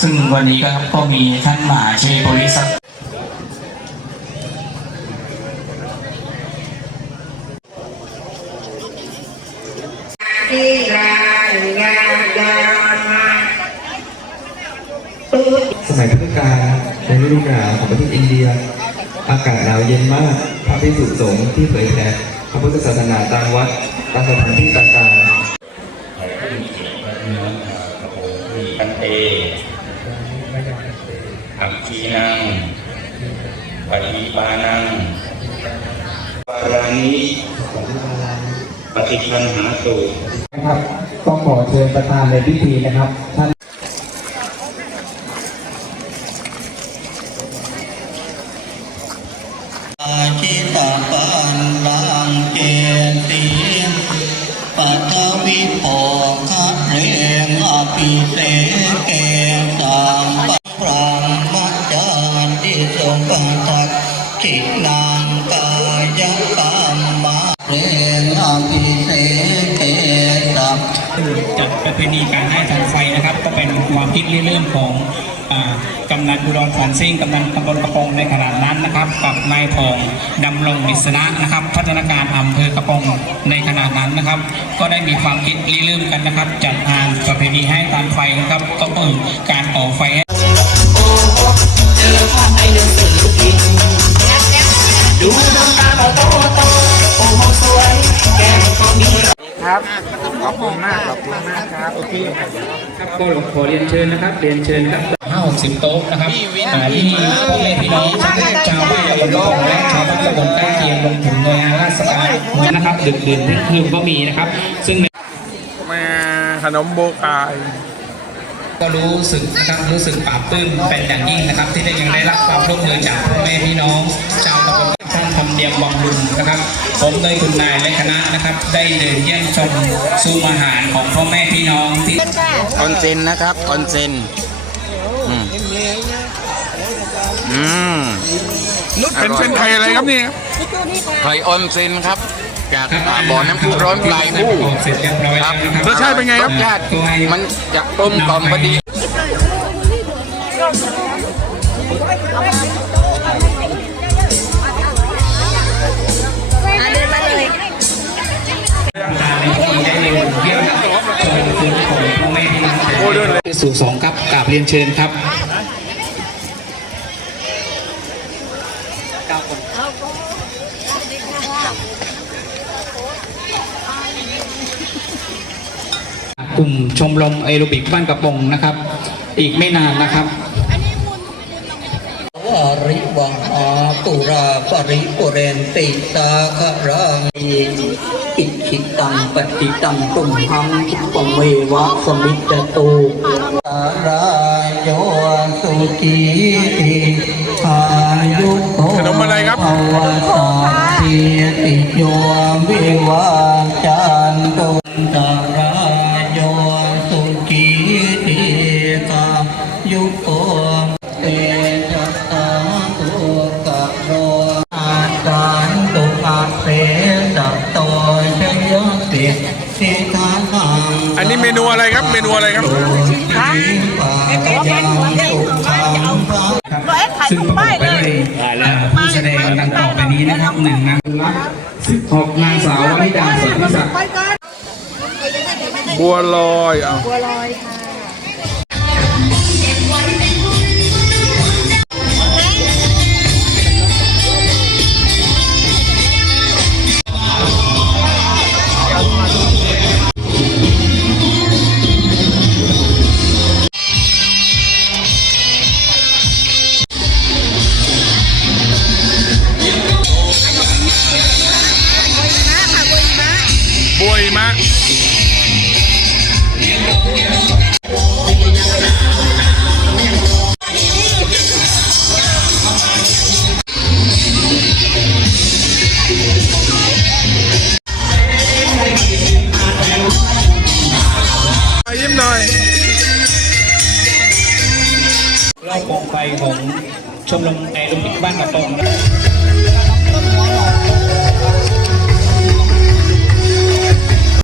ซึ่งวันนี้ก็ก็มีท่านมหาชัยบริษัสมัยพุทธกาลในฤดูหนาวของประเทศอินเดีย อากาศหนาวเย็นมาก พระภิกษุสงฆ์ที่เผยแผ่พระพุทธศาสนาตามวัดตามสถานที่ต่างๆ กันเตอักขีนังปฏิปานังปารานิปฏิคันหาตุนะครับก็ขอเชิญประธานในพิธีนะครับท่านอาชิตา ปัทวิโภคะเรงอภิเสเกสังปะพรังมัจจานติสมปัทักขินังกายกรรมะเรงอภิเสเกสังจัดประเพณีการให้ทางไฟนะครับ ก็เป็นความคิดเริ่มของอ่า กำนันอุดรสันซิ่งกำนันตำบลกระปงในขณะนั้นนะครับกับนายทองดำรงมิสนะนะครับ พัฒนาการอำเภอกระปงในขณะนั้นนะครับ ก็ได้มีความคิดริเริ่มกันนะครับ จัดงานประเพณีให้ทานไฟนะครับ ก็คือการก่อไฟครับขอบคุณมากขอบคุณมากครับโอเคครับก็ขอเรียนเชิญนะครับเรียนเชิญครับห้าหก สิบโต๊ะนะครับอ่าที่พ่อแม่พี่น้องชาวบ้านตำบลกและชาวบ้านตำบลใกล้เคียงรวมถึงหน่วยงานราชการนะครับดึกดื่นเที่ยงคืนก็มีนะครับ ซึ่งมาขนมโบกายก็รู้สึกนะครับรู้สึกปลาบปลื้มเป็นอย่างยิ่งนะครับ ที่ได้ยังได้รับความร่วมมือจากพ่อแม่พี่น้อง ชาวตำบลท่านทำเนียมวังลุงนะครับ ผมโดยคุณนายและคณะนะครับ ได้เดินเยี่ยมชมซุ้มอาหารของพ่อแม่พี่น้องที่ออนเซนนะครับออนเซน อืมเป็นเป็นไข่อะไรครับเนี่ยไข่ออนเซนครับ จากบ่อน้ำพุร้อนปลายผู้เสร็จเรียบร้อยแล้วนะครรับสชาติเป็นไงครับรสชาติมันจะกลมกล่อมพอดีสู่สองครับกราบเรียนเชิญครับ กลุ่มชมรมแอโรบิกบ้านกระปงนะครับ อีกไม่นานนะครับวาริวังอาตุราปริปุเรนติสาคารังอิขิตังปฏิตังตุมหังคิปเววะสมิจตุสารายโยสุขี วิวาจันตุสารายโยสุขีติกายุโกเตจัตตาตุกะโรอาจารตุอาเสสัตโตชยติสิทานังอันนี้เมนูอะไรครับเมนูอะไรครับซึ่งประกอบไปด้วยอ่าผู้แสดงดังต่อไป นี้นะครับหนึ่งนางรักสิบหกนางสาววนิดาสุทธิศักดิ์บัวลอยอะบัวลอยค่ะ ยิ้มหน่อยรอบกองไฟของชมรมแอโรบิกบ้านกระปงนะ